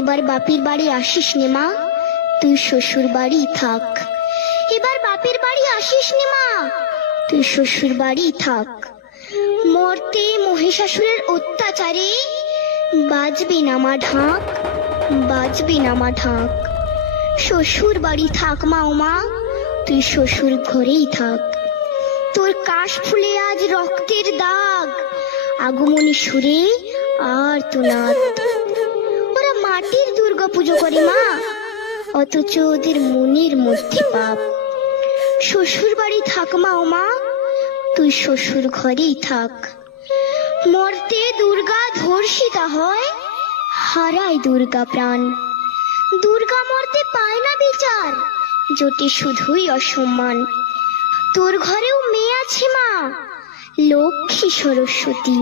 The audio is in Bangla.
এবার বাপের বাড়ি আসিস নে মা, তুই শ্বশুর বাড়ি থাক। এবার বাপের বাড়ি আসিস নে মা, তুই শ্বশুর বাড়ি থাক। মর্তে মহিষাসুরের অত্যাচারে বাজবে না মা ঢাক, বাজবে না মা ঢাক। শ্বশুর বাড়ি থাক মা ও মা, তুই শ্বশুর ঘরেই থাক। তোর কাশ ফুলে আজ রক্তের দাগ, আগমনী সুরে আর তো নাথ। ওরা মাটির দুর্গা পুজো করে মা, অথচ ওদের মনের মধ্যে পাপ। শ্বশুর বাড়ি থাক মা ও মা, তুই শ্বশুর ঘরেই থাক। মর্তে দুর্গা ধর্ষিতা হয়, হারায় দুর্গা প্রাণ। দুর্গা মর্তে পায় না বিচার, জোটে শুধুই অসম্মান। তোর ঘরেও মেয়ে আছে মা, লক্ষ্মী সরস্বতী।